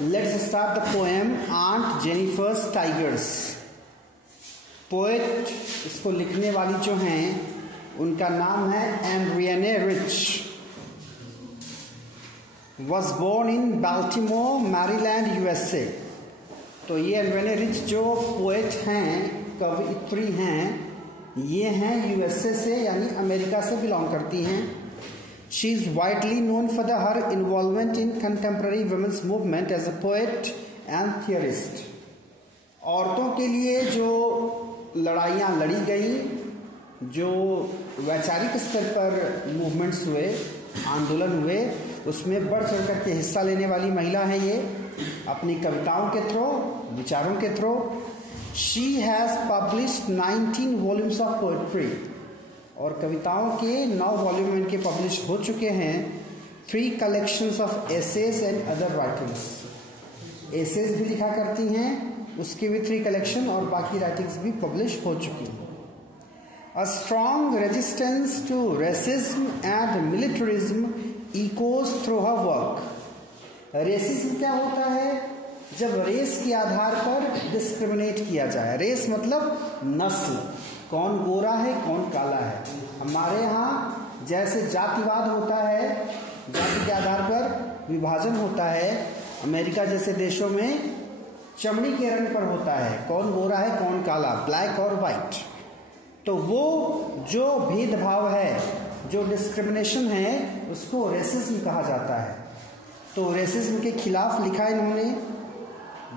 Let's start the poem Aunt Jennifer's Tigers. Poet इसको लिखने वाली जो हैं उनका नाम है एंड्रियाने rich. Was born in Baltimore, Maryland, USA. तो ये एंड्रियाने रिच जो पोएट हैं, कवयित्री हैं, ये हैं यूएसए से यानी अमेरिका से बिलोंग करती हैं. She is widely known for her involvement in contemporary women's movement as a poet and theorist. औरतों के लिए जो लड़ाइयाँ लड़ी गई, जो वैचारिक स्तर पर मूवमेंट्स हुए, आंदोलन हुए, उसमें बढ़ चढ़ कर के हिस्सा लेने वाली महिला है ये. अपनी कविताओं के थ्रू, विचारों के through. She has published 19 volumes of poetry. और कविताओं के 9 वॉल्यूम इनके पब्लिश हो चुके हैं. 3 collections of essays and other writings. Essays भी लिखा करती हैं, उसके भी 3 कलेक्शन और बाकी राइटिंग्स भी पब्लिश हो चुकी हैं. A strong resistance to racism and militarism echoes through her work. Racism क्या होता है? जब रेस के आधार पर डिस्क्रिमिनेट किया जाए. रेस मतलब नस्ल, कौन गोरा है कौन काला है. हमारे यहाँ जैसे जातिवाद होता है, जाति के आधार पर विभाजन होता है, अमेरिका जैसे देशों में चमड़ी के रंग पर होता है, कौन गोरा है कौन काला, ब्लैक और वाइट. तो वो जो भेदभाव है, जो डिस्क्रिमिनेशन है, उसको रेसिज्म कहा जाता है. तो रेसिज्म के खिलाफ लिखा इन्होंने,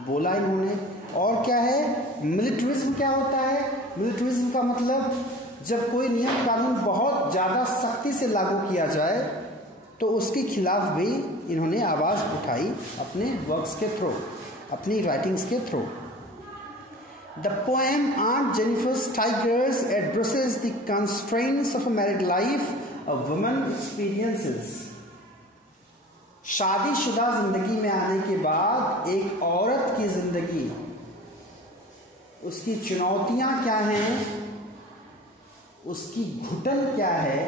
बोला इन्होंने. और क्या है मिलिट्रिज्म? क्या होता है मिलिट्रिज्म? का मतलब जब कोई नियम कानून बहुत ज़्यादा सख्ती से लागू किया जाए तो उसके खिलाफ भी इन्होंने आवाज़ उठाई अपने वर्क्स के थ्रू, अपनी राइटिंग्स के through. The poem Aunt Jennifer's Tigers addresses the constraints of a married life a woman experiences. शादीशुदा जिंदगी में आने के बाद एक औरत की जिंदगी, उसकी चुनौतियां क्या हैं, उसकी घुटन क्या है,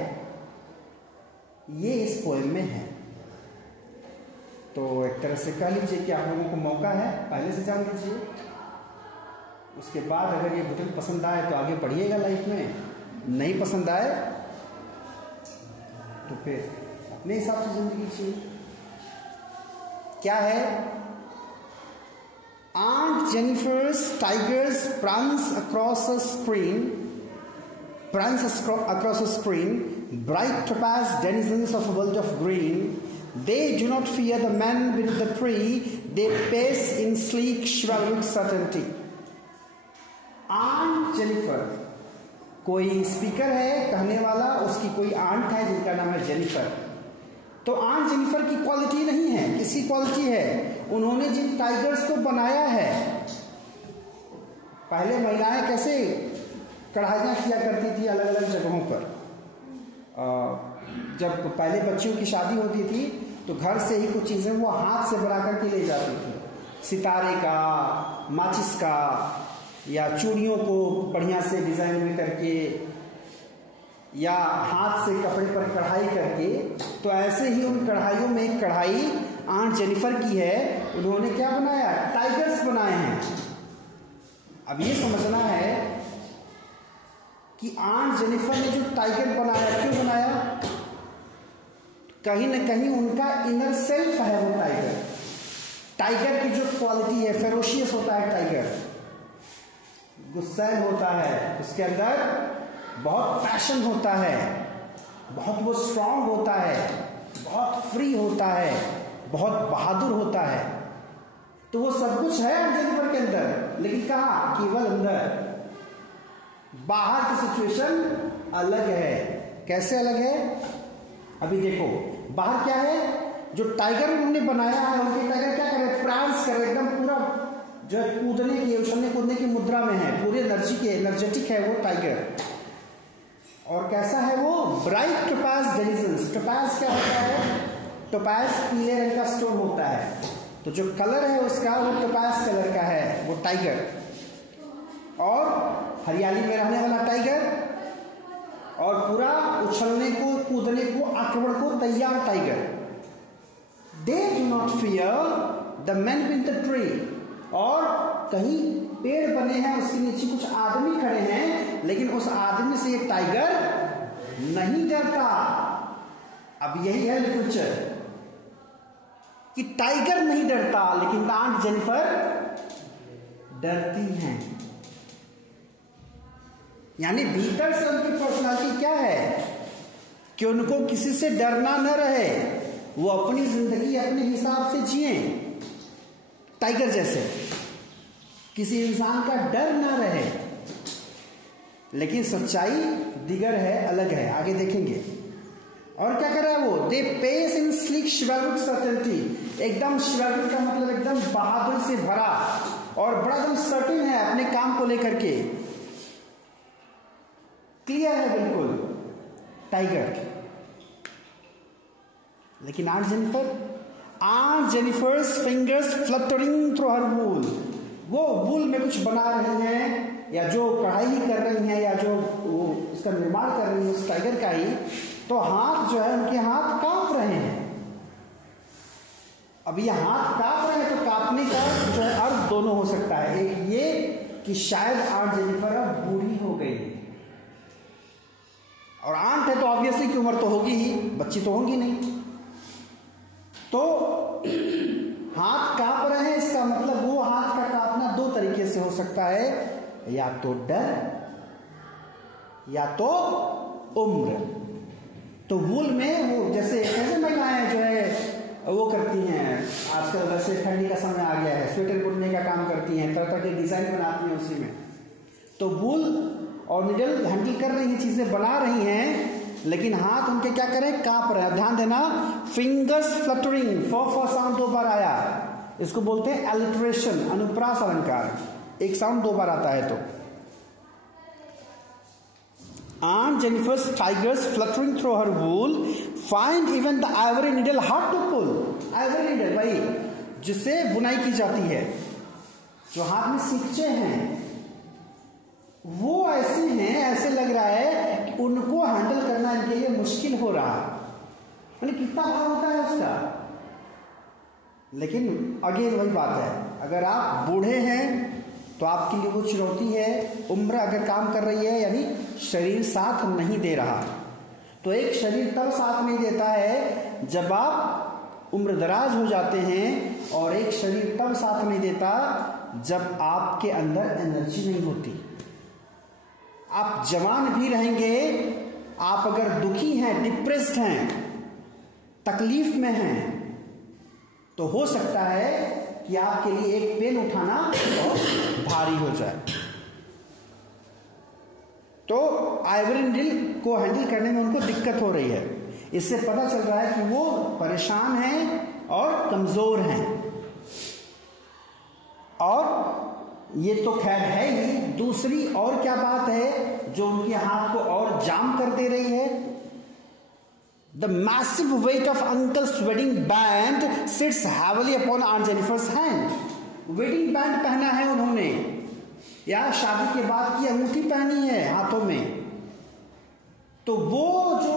ये इस पोएम में है. तो एक तरह से कह लीजिए कि आप लोगों को मौका है, पहले से जान लीजिए. उसके बाद अगर ये घुटन पसंद आए तो आगे बढ़िएगा लाइफ में, नहीं पसंद आए तो फिर अपने हिसाब से जिंदगी जिए. क्या है? Aunt Jennifer's Tigers prance across a screen, bright topaz denizens of a world of green. They do not fear the man beneath the tree, they pace in sleek chivalric certainty. Aunt Jennifer, कोई speaker है कहने वाला, उसकी कोई aunt है जिनका नाम है जेनिफर. तो आंट जेनिफर की क्वालिटी नहीं है, किसकी क्वालिटी है? उन्होंने जिन टाइगर्स को बनाया है. पहले महिलाएं कैसे कढ़ाइयाँ किया करती थी अलग अलग जगहों पर. जब पहले बच्चियों की शादी होती थी तो घर से ही कुछ चीज़ें वो हाथ से बना करके ले जाती थी. सितारे का, माचिस का, या चूड़ियों को बढ़िया से डिज़ाइन में करके, या हाथ से कपड़े पर कढ़ाई करके. तो ऐसे ही उन कढ़ाइयों में एक कढ़ाई आंट जेनिफर की है. उन्होंने क्या बनाया? टाइगर्स बनाए हैं. अब ये समझना है कि आंट जेनिफर ने जो टाइगर बनाया, क्यों बनाया? कहीं ना कहीं उनका इनर सेल्फ है वो टाइगर. टाइगर की जो क्वालिटी है, फेरोशियस होता है टाइगर, गुस्सैल होता है, उसके अंदर बहुत पैशन होता है, बहुत वो स्ट्रांग होता है, बहुत फ्री होता है, बहुत बहादुर होता है. तो वो सब कुछ है आंट जेनिफर के अंदर, लेकिन कहाँ? केवल अंदर. बाहर की सिचुएशन अलग है. कैसे अलग है? अभी देखो, बाहर क्या है? जो टाइगर उन्होंने बनाया है, उनके टाइगर क्या कर रहे? प्रांस कर रहे, एकदम पूरा जो कूदने की, उछलने कूदने की मुद्रा में है, पूरे एनर्जेटिक है वो टाइगर. और कैसा है वो? Bright topaz denizens. टोपाज क्या होता है? टोपाज पीले रंग का स्टोन होता है. तो जो कलर है उसका वो टोपाज कलर का है वो टाइगर. और हरियाली में रहने वाला टाइगर, और पूरा उछलने को, कूदने को, आक्रमण को तैयार tiger. They do not fear the man with the tree, और कहीं पेड़ बने हैं उसके नीचे कुछ आदमी खड़े हैं, लेकिन उस आदमी से ये टाइगर नहीं डरता। अब यही है लिटरेचर कि टाइगर नहीं डरता, लेकिन आंट जेनिफर डरती हैं। यानी भीतर से उनकी पर्सनालिटी क्या है कि उनको किसी से डरना न रहे, वो अपनी जिंदगी अपने हिसाब से जिए, टाइगर जैसे, किसी इंसान का डर ना रहे। लेकिन सच्चाई दिगर है, अलग है, आगे देखेंगे। और क्या कर रहा है वो? They pace in sleek Shivalik certainty, एकदम शिवालिक का मतलब एकदम बहादुर से भरा और बड़ा एकदम सर्टेन है अपने काम को लेकर के, क्लियर है बिल्कुल टाइगर। लेकिन aunt Jennifer's fingers fluttering through her wool, वो वूल में कुछ बना रही हैं या जो कढ़ाई कर रही हैं या जो इसका निर्माण कर रही है उस टाइगर का ही, तो हाथ जो है उनके हाथ कांप रहे हैं। अब ये हाथ कांप रहे हैं तो कांपने का जो है अर्थ दोनों हो सकता है। एक ये कि शायद आंट जेनिफर अब बूढ़ी हो गई, और आंट है तो ऑब्वियसली की उम्र तो होगी ही, बच्ची तो होगी नहीं, तो हाथ कांप रहे हैं, इसका मतलब वो हाथ का कांपना दो तरीके से हो सकता है, या तो डर या तो उम्र। तो वूल में वो जैसे महिलाएं जो है वो करती हैं, आजकल वैसे ठंडी का समय आ गया है, स्वेटर बुनने का काम करती हैं, तरह तरह के डिजाइन बनाती हैं उसी में, तो वूल और निडल हैंडल कर रही हैं, चीजें बना रही हैं, लेकिन हाथ उनके क्या करें? कांप रहे हैं। ध्यान देना, फिंगर्स फ्लटरिंग, फॉर साउंड दो बार आया, इसको बोलते हैं एलिट्रेशन, अनुप्रास अलंकार, एक साउंड दो बार आता है। तो Aunt Jennifer's tigers fluttering through her wool find even the ivory needle hard to pull. Ivory needle भाई जिससे बुनाई की जाती है, जो हाथ में सिक्चे हैं, वो ऐसे हैं, ऐसे लग रहा है कि उनको हैंडल करना इनके लिए मुश्किल हो रहा है। मतलब कितना भार होता है उसका। लेकिन अगेन वही बात है, अगर आप बूढ़े हैं तो आपके लिए वो चुनौती है। उम्र अगर काम कर रही है, यानी शरीर साथ नहीं दे रहा, तो एक शरीर तब साथ नहीं देता है जब आप उम्र दराज हो जाते हैं, और एक शरीर तब साथ नहीं देता जब आपके अंदर एनर्जी नहीं होती। आप जवान भी रहेंगे, आप अगर दुखी हैं, डिप्रेस्ड हैं, तकलीफ में हैं, तो हो सकता है कि आपके लिए एक पेन उठाना बहुत भारी हो जाए। तो आइवरी नीडल को हैंडल करने में उनको दिक्कत हो रही है। इससे पता चल रहा है कि वो परेशान हैं और कमजोर हैं। और ये तो खैर है ही, दूसरी और क्या बात है जो उनके हाथ को और जाम कर दे रही है? The massive weight of Uncle's wedding band sits heavily upon Aunt Jennifer's hand. Wedding band पहना है उन्होंने, या शादी के बाद की अंगूठी पहनी है हाथों में, तो वो जो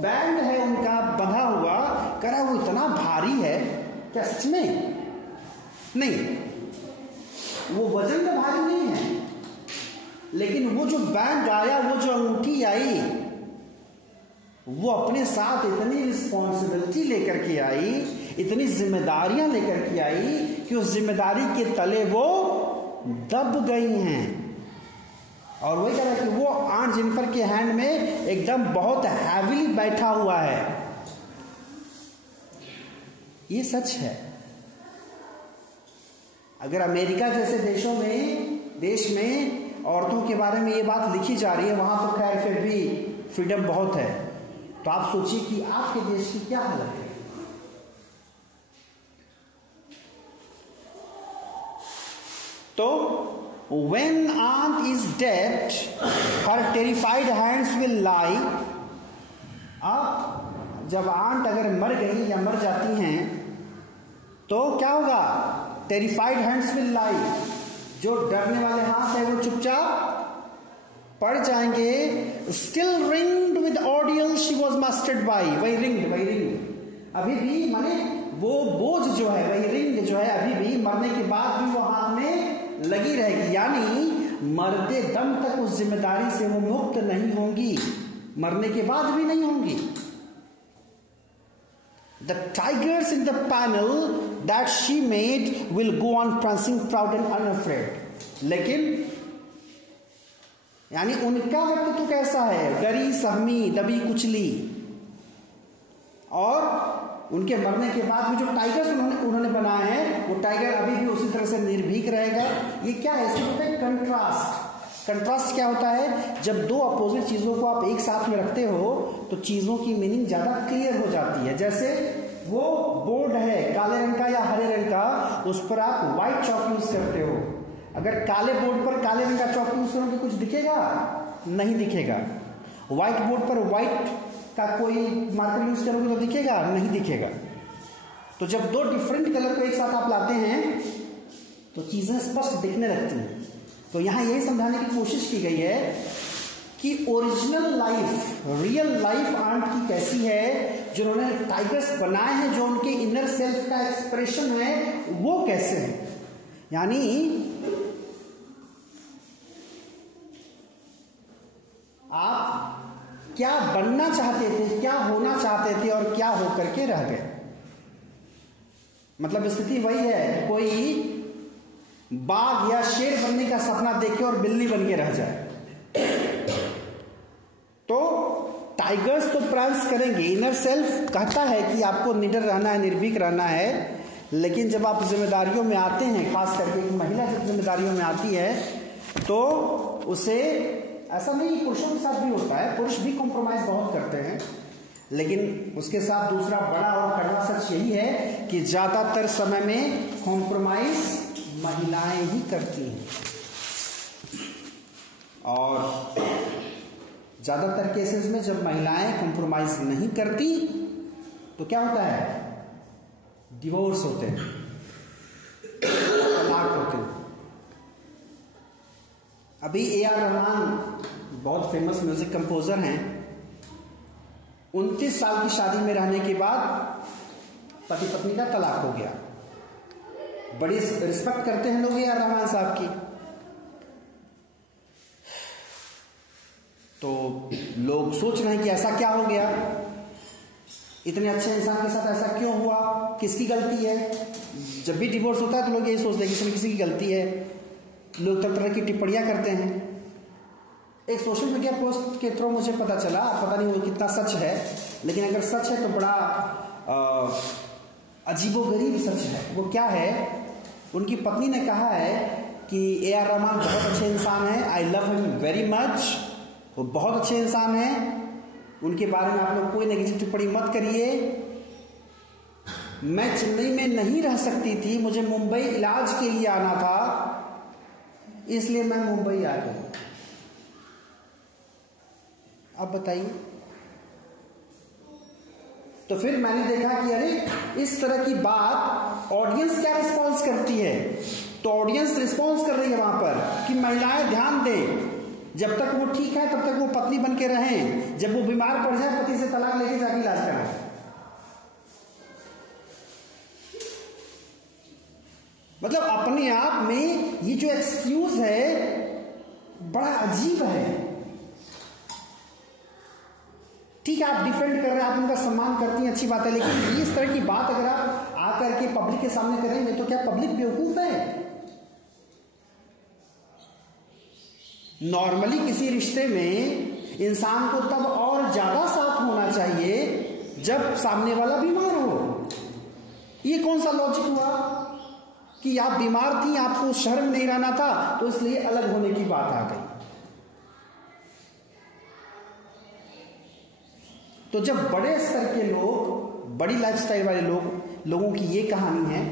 बैंड है उनका बंधा हुआ, करा वो इतना भारी है क्या सच में? नहीं, वो वजन में भारी नहीं है, लेकिन वो जो बैंड आया, वो जो अंगूठी आई, वो अपने साथ इतनी रिस्पॉन्सिबिलिटी लेकर के आई, इतनी जिम्मेदारियां लेकर के आई कि उस जिम्मेदारी के तले वो दब गई हैं। और वही कह रहा है कि वो आंट जेनिफर के हैंड में एकदम बहुत हैवीली बैठा हुआ है। ये सच है। अगर अमेरिका जैसे देश में औरतों के बारे में ये बात लिखी जा रही है, वहां तो खैर फिर भी फ्रीडम बहुत है, तो आप सोचिए कि आपके देश की क्या हालत है। तो when aunt is dead, her terrified hands will lie. अब जब आंट अगर मर गई या मर जाती हैं तो क्या होगा? terrified hands will lie. जो डरने वाले हाथ है वो चुपचाप पड़ जाएंगे। Still ringed with ordeal she was mastered by. वही रिंग अभी भी, माने वो बोझ जो है, वही रिंग जो है अभी मरने के बाद भी वो हाथ में लगी रहेगी, यानी मरते दम तक उस जिम्मेदारी से वो मुक्त नहीं होंगी, मरने के बाद भी नहीं होंगी। The tigers in the panel that she made will go on prancing proud and unafraid. लेकिन यानी उनका व्यक्तित्व कैसा है? डरी, सहमी, दबी, कुचली। और उनके मरने के बाद भी जो टाइगर्स उन्होंने बनाए हैं, वो टाइगर अभी भी उसी तरह से निर्भीक रहेगा। ये क्या है? इसको बोलते हैं कंट्रास्ट। कंट्रास्ट क्या होता है? जब दो अपोजिट चीजों को आप एक साथ में रखते हो तो चीजों की मीनिंग ज्यादा क्लियर हो जाती है। जैसे वो बोर्ड है काले रंग का या हरे रंग का, उस पर आप व्हाइट चॉक यूज करते हो। अगर काले बोर्ड पर काले रंग का चॉक यूज करोगे कुछ दिखेगा? नहीं दिखेगा। व्हाइट बोर्ड पर व्हाइट का कोई मार्कर यूज करोगे तो दिखेगा? नहीं दिखेगा। तो जब दो डिफरेंट कलर को एक साथ आप लाते हैं तो चीजें स्पष्ट दिखने लगती हैं। तो यहां यही समझाने की कोशिश की गई है कि original life, real life aunt की कैसी है, जिन्होंने टाइगर्स बनाए हैं, जो उनके इनर सेल्फ का एक्सप्रेशन है वो कैसे है। यानी आप क्या बनना चाहते थे, क्या होना चाहते थे और क्या होकर के रह गए। मतलब स्थिति वही है, कोई बाघ या शेर बनने का सपना देखे और बिल्ली बन के रह जाए। तो टाइगर्स तो प्रांस करेंगे, इनर सेल्फ कहता है कि आपको निडर रहना है, निर्भीक रहना है, लेकिन जब आप जिम्मेदारियों में आते हैं, खास करके एक महिला जब जिम्मेदारियों में आती है तो उसे, ऐसा नहीं पुरुषों के साथ भी होता है, पुरुष भी कॉम्प्रोमाइज बहुत करते हैं, लेकिन उसके साथ दूसरा बड़ा और कड़वा सच यही है कि ज्यादातर समय में कॉम्प्रोमाइज महिलाएं ही करती हैं। और ज्यादातर केसेस में जब महिलाएं कॉम्प्रोमाइज नहीं करती तो क्या होता है? डिवोर्स होते हैं, तलाक होते हैं। अभी ए.आर. रहमान बहुत फेमस म्यूजिक कंपोजर हैं। 29 साल की शादी में रहने के बाद पति पत्नी का तलाक हो गया। बड़ी रिस्पेक्ट करते हैं लोग ए.आर. रहमान साहब की। तो लोग सोच रहे हैं कि ऐसा क्या हो गया, इतने अच्छे इंसान के साथ ऐसा क्यों हुआ, किसकी गलती है। जब भी डिवोर्स होता है तो लोग यही सोचते हैं कि इसमें किसी की गलती है। लोग तरह तरह की टिप्पणियां करते हैं। एक सोशल मीडिया पोस्ट के थ्रू मुझे पता चला, पता नहीं वो कितना सच है, लेकिन अगर सच है तो बड़ा अजीबोगरीब सच है। वो क्या है? उनकी पत्नी ने कहा है कि ए.आर. रहमान बहुत अच्छे इंसान हैं, I love him very much, वो बहुत अच्छे इंसान हैं, उनके बारे में आप लोग कोई नेगेटिव टिप्पणी मत करिए। मैं चेन्नई में नहीं रह सकती थी, मुझे मुंबई इलाज के लिए आना था, इसलिए मैं मुंबई आ गई। अब बताइए। तो फिर मैंने देखा कि अरे इस तरह की बात ऑडियंस क्या रिस्पॉन्स करती है। तो ऑडियंस रिस्पॉन्स कर रही है वहां पर कि महिलाएं ध्यान दें, जब तक वो ठीक है तब तक वो पत्नी बन के रहें, जब वो बीमार पड़ जाए पति से तलाक लेके जाके इलाज कराएं। मतलब अपने आप में ये जो एक्सक्यूज है बड़ा अजीब है। ठीक है, आप डिफेंड कर रहे हैं, आप उनका सम्मान करती हैं, अच्छी बात है, लेकिन इस तरह की बात अगर आप आकर के पब्लिक के सामने करेंगे तो क्या पब्लिक बेवकूफ है? नॉर्मली किसी रिश्ते में इंसान को तब और ज्यादा साथ होना चाहिए जब सामने वाला बीमार हो। ये कौन सा लॉजिक हुआ कि आप बीमार थी, आपको उस शहर में नहीं रहना था तो इसलिए अलग होने की बात आ गई। तो जब बड़े स्तर के लोग, बड़ी लाइफस्टाइल वाले लोगों की ये कहानी है।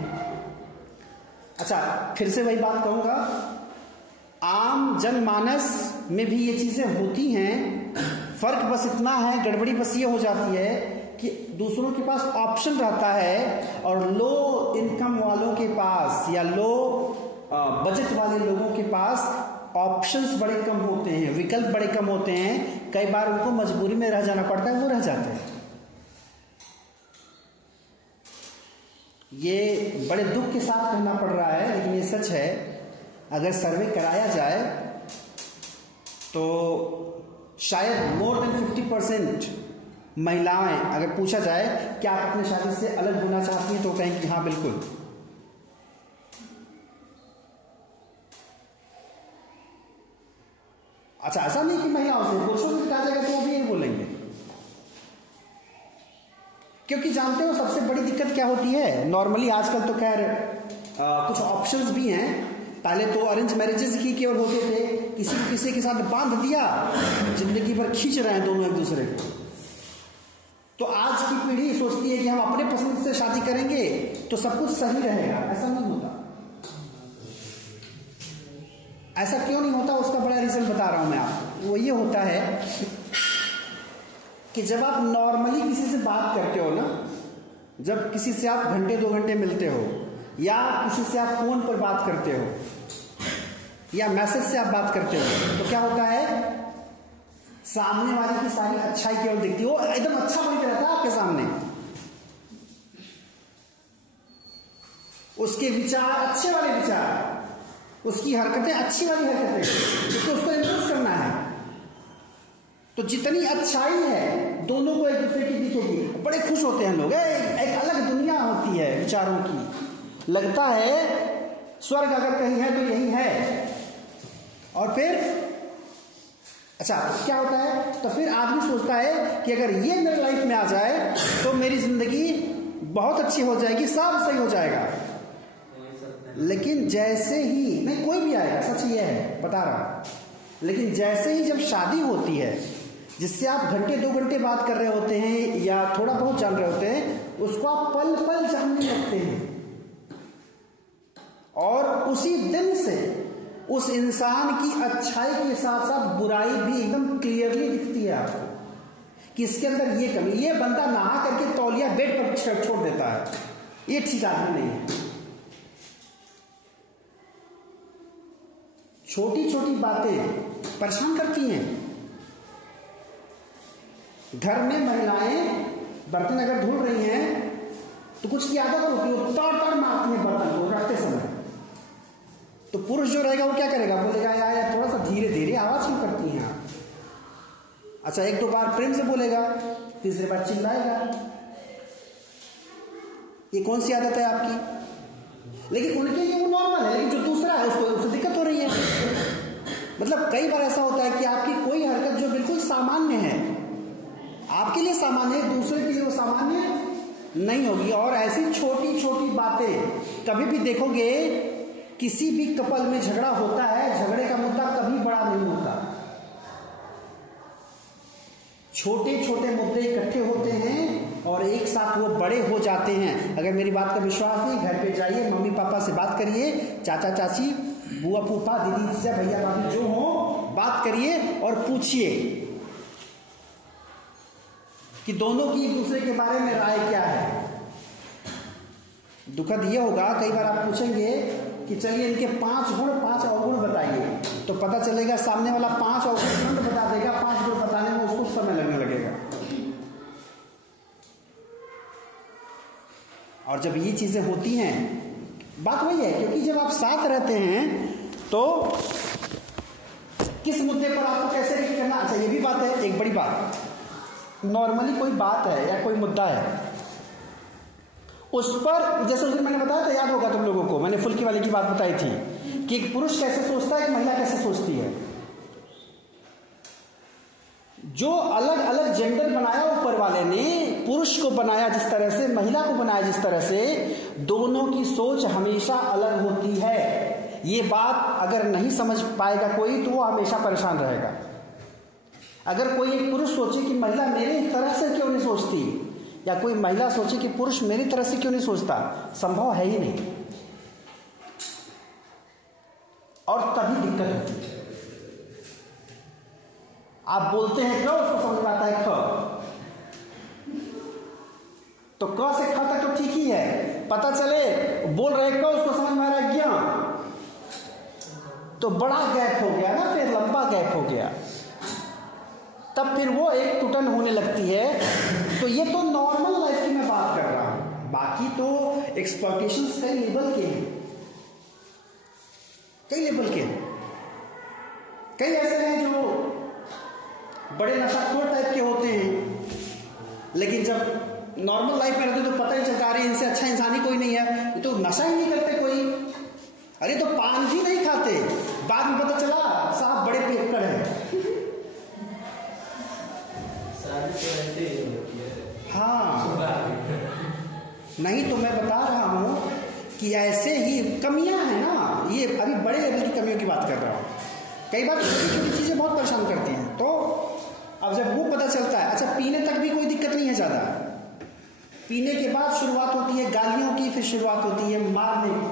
अच्छा, फिर से वही बात कहूंगा, आम जनमानस में भी ये चीजें होती हैं। फर्क बस इतना है, गड़बड़ी बस ये हो जाती है कि दूसरों के पास ऑप्शन रहता है और लो इनकम वालों के पास या लो बजट वाले लोगों के पास ऑप्शंस बड़े कम होते हैं, विकल्प बड़े कम होते हैं। कई बार उनको मजबूरी में रह जाना पड़ता है, वो रह जाते हैं। ये बड़े दुख के साथ कहना पड़ रहा है, लेकिन ये सच है। अगर सर्वे कराया जाए तो शायद मोर देन 50% महिलाएं, अगर पूछा जाए क्या आप अपनी शादी से अलग होना चाहती हैं, तो कहेंगे कि हाँ बिल्कुल। अच्छा, ऐसा नहीं कि महिलाओं से, पुरुषों से कहा जाएगा तो वो भी ये बोलेंगे, क्योंकि जानते हो सबसे बड़ी दिक्कत क्या होती है। नॉर्मली आजकल तो खैर कुछ ऑप्शंस भी हैं। पहले तो अरेंज मैरिजेस ही केवल होते थे, किसी को किसी के साथ बांध दिया, जिंदगी भर खींच रहे हैं दोनों एक दूसरे को। तो आज की पीढ़ी सोचती है कि हम अपने पसंद से शादी करेंगे तो सब कुछ सही रहेगा। ऐसा नहीं होता। ऐसा क्यों नहीं होता, उसका बड़ा रीजन बता रहा हूं मैं आपको। वो ये होता है कि जब आप नॉर्मली किसी से बात करते हो ना, जब किसी से आप घंटे 2 घंटे मिलते हो, या किसी से आप फोन पर बात करते हो, या मैसेज से आप बात करते हो, तो क्या होता है, सामने वाले की सारी अच्छाई केवल दिखती है। वो एकदम अच्छा बन के रहता है आपके सामने, उसके विचार अच्छे वाले विचार, उसकी हरकतें अच्छी वाली हरकतें, क्योंकि उसको इम्प्रेस करना है। तो जितनी अच्छाई है दोनों को एक दूसरे की दिखेगी, बड़े खुश होते हैं लोग। एक अलग दुनिया होती है विचारों की, लगता है स्वर्ग अगर कहीं है तो यही है। और फिर अच्छा क्या होता है, तो फिर आदमी सोचता है कि अगर ये मेरे लाइफ में आ जाए तो मेरी जिंदगी बहुत अच्छी हो जाएगी, सब सही हो जाएगा। लेकिन जैसे ही, नहीं कोई भी आएगा, सच ये है बता रहा हूं, लेकिन जैसे ही जब शादी होती है, जिससे आप घंटे 2 घंटे बात कर रहे होते हैं या थोड़ा बहुत जान रहे होते हैं, उसको आप पल पल जानने लगते हैं। और उसी दिन से उस इंसान की अच्छाई के साथ साथ बुराई भी एकदम क्लियरली दिखती है आपको, कि इसके अंदर ये कमी, ये बंदा नहा करके तौलिया बेड पर छोड़ देता है, ये ठीक आदमी नहीं है। छोटी छोटी बातें परेशान करती हैं। घर में महिलाएं बर्तन अगर धुल रही हैं तो कुछ की आदत होती है, तड़ मारती है बर्तन को रखते समय। तो पुरुष जो रहेगा वो क्या करेगा, बोलेगा यार थोड़ा सा धीरे धीरे आवाज क्यों करती हैं आप। अच्छा 1-2 बार प्रेम से बोलेगा, तीसरे बार चिल्लाएगा। ये कौन सी आदत है आपकी? लेकिन उनके लिए वो नॉर्मल है, लेकिन जो दूसरा है उसको दिक्कत हो रही है। मतलब कई बार ऐसा होता है कि आपकी कोई हरकत जो बिल्कुल सामान्य है, आपके लिए सामान्य है, दूसरे के लिए वो सामान्य नहीं होगी। और ऐसी छोटी छोटी बातें, कभी भी देखोगे किसी भी कपल में झगड़ा होता है, झगड़े का मुद्दा कभी बड़ा नहीं होता। छोटे छोटे मुद्दे इकट्ठे होते हैं और एक साथ वो बड़े हो जाते हैं। अगर मेरी बात का विश्वास नहीं, घर पे जाइए, मम्मी पापा से बात करिए, चाचा चाची, बुआ फूफा, दीदी जीजा, भैया भाभी जो हो, बात करिए और पूछिए कि दोनों की एक दूसरे के बारे में राय क्या है। दुखद यह होगा, कई बार आप पूछेंगे कि चलिए इनके 5 गुण 5 अवगुण बताइए, तो पता चलेगा सामने वाला 5 अवगुण बता देगा, 5 गुण बताने में उसको समय लगने लगेगा। और जब ये चीजें होती हैं, बात वही है, क्योंकि जब आप साथ रहते हैं तो किस मुद्दे पर आपको कैसे रिएक्ट करना। अच्छा ये भी बात है, एक बड़ी बात, नॉर्मली कोई बात है या कोई मुद्दा है, उस पर जैसे उस दिन मैंने बताया था, याद होगा तुम लोगों को, मैंने फुल्की वाले की बात बताई थी कि एक पुरुष कैसे सोचता है, एक महिला कैसे सोचती है। जो अलग अलग जेंडर बनाया ऊपर वाले ने, पुरुष को बनाया जिस तरह से, महिला को बनाया जिस तरह से, दोनों की सोच हमेशा अलग होती है। ये बात अगर नहीं समझ पाएगा कोई तो वो हमेशा परेशान रहेगा। अगर कोई एक पुरुष सोचे कि महिला मेरी तरह से क्यों नहीं सोचती, या कोई महिला सोचे कि पुरुष मेरी तरह से क्यों नहीं सोचता, संभव है ही नहीं। और तभी दिक्कत होती है। आप बोलते हैं क, उसको समझ में आता है ख, तो क से ख तक तो ठीक ही है, पता चले बोल रहे क, उसको समझ में आ रहा है ज्ञान, तो बड़ा गैप हो गया ना, फिर लंबा गैप हो गया, तब फिर वो एक टूटन होने लगती है। तो ये तो नॉर्मल लाइफ की मैं बात कर रहा हूं, बाकी तो एक्सप्लॉयटेशन कई लेवल के हैं, कई लेवल के हैं। कई ऐसे हैं जो बड़े नशाखोर टाइप के होते हैं, लेकिन जब नॉर्मल लाइफ में रहते तो पता ही चलता, अरे इनसे अच्छा इंसान ही कोई नहीं है, तो नशा ही नहीं करते कोई, अरे तो पान भी नहीं खाते, बाद में पता चला साहब बड़े पियक्कड़ हैं। हाँ, नहीं तो मैं बता रहा हूं कि ऐसे ही कमियां हैं ना, ये अभी बड़े लेवल की कमियों की बात कर रहा हूं। कई बार छोटी छोटी चीजें बहुत परेशान करती हैं, तो अब जब वो पता चलता है, अच्छा पीने तक भी कोई दिक्कत नहीं है ज्यादा, पीने के बाद शुरुआत होती है गालियों की, फिर शुरुआत होती है मारने की,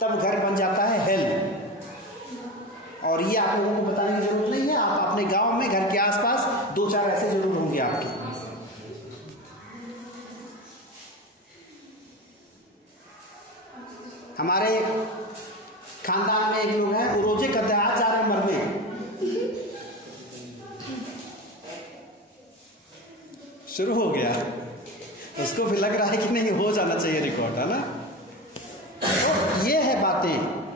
तब घर बन जाता है हेल। और ये आप लोगों को बताने की जरूरत नहीं है, आप अपने गांव में घर के आसपास 2-4 ऐसे जरूर होंगे आपके। हमारे खानदान में एक लोग हैं, वो रोजे करते हैं, आज जा रहे मरने, शुरू हो गया, उसको भी लग रहा है कि नहीं हो जाना चाहिए रिकॉर्ड, है ना। तो ये है बातें।